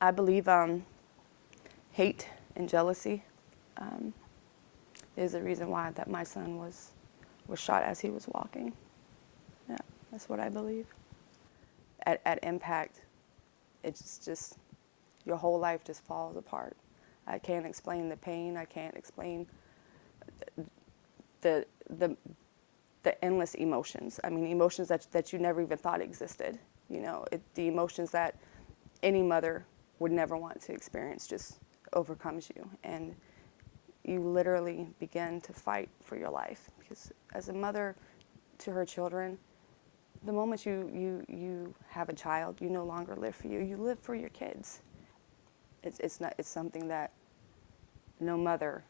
I believe hate and jealousy is the reason why that my son was shot as he was walking. Yeah, that's what I believe. At impact, it's just your whole life just falls apart. I can't explain the pain. I can't explain the the the endless emotions. I mean, emotions that you never even thought existed. You know, the emotions that any mother would never want to experience just overcomes you, and you literally begin to fight for your life, because as a mother to her children, the moment you have a child, you no longer live for you. You live for your kids. It's something that no mother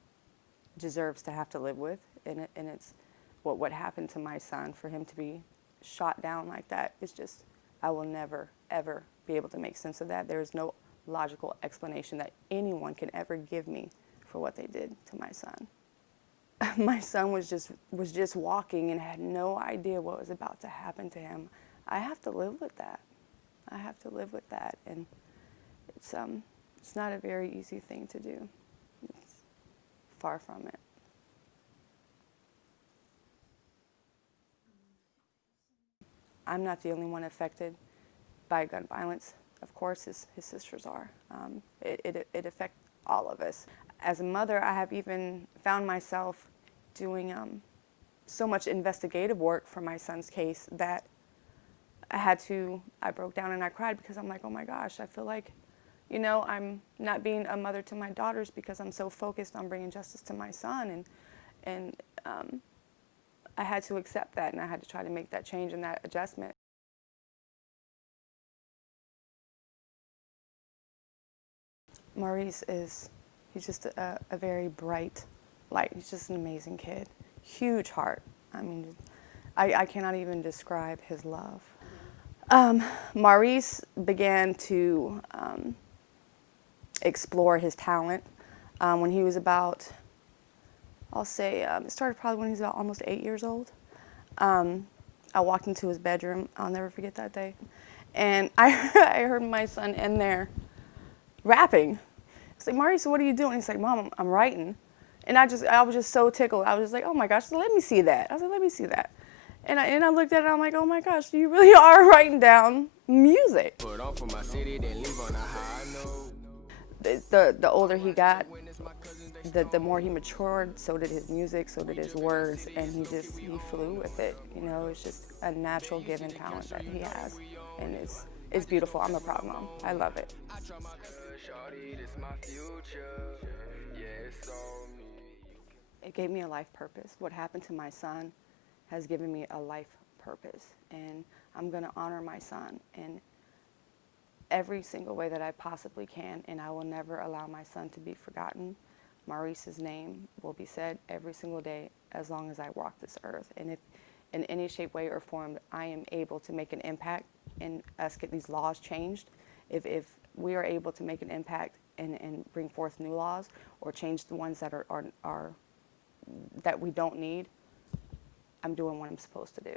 deserves to have to live with, and it's what happened to my son. For him to be shot down like that, it's just, I will never ever be able to make sense of that. There is no logical explanation that anyone can ever give me for what they did to my son. My son was just walking and had no idea what was about to happen to him. I have to live with that. I have to live with that, and it's not a very easy thing to do. It's far from it. I'm not the only one affected by gun violence. Of course, his sisters are. It affects all of us. As a mother, I have even found myself doing so much investigative work for my son's case that I broke down and I cried, because I'm like, oh my gosh, I feel like, you know, I'm not being a mother to my daughters because I'm so focused on bringing justice to my son, and I had to accept that, and I had to try to make that change and that adjustment. Maurice he's just a very bright light. He's just an amazing kid. Huge heart. I mean, I cannot even describe his love. Maurice began to explore his talent when he was about, I'll say, it started probably when he was about almost 8 years old. I walked into his bedroom. I'll never forget that day. And I heard my son in there rapping. It's like, Maurice, what are you doing? He's like, Mom, I'm writing. And I was just so tickled. I was just like, oh my gosh, let me see that. I was like, let me see that. And I looked at it, and I'm like, oh my gosh, you really are writing down music. Put on for my city, then leave on a high note. The older he got, the more he matured, so did his music, so did his words, and he flew with it. You know, it's just a natural given talent that he has, and it's beautiful. I'm a proud mom. I love it. It gave me a life purpose. What happened to my son has given me a life purpose, and I'm going to honor my son in every single way that I possibly can, and I will never allow my son to be forgotten. Maurice's name will be said every single day as long as I walk this earth, and if in any shape, way, or form I am able to make an impact and us get these laws changed, if we are able to make an impact and bring forth new laws or change the ones that are that we don't need, I'm doing what I'm supposed to do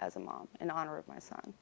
as a mom in honor of my son.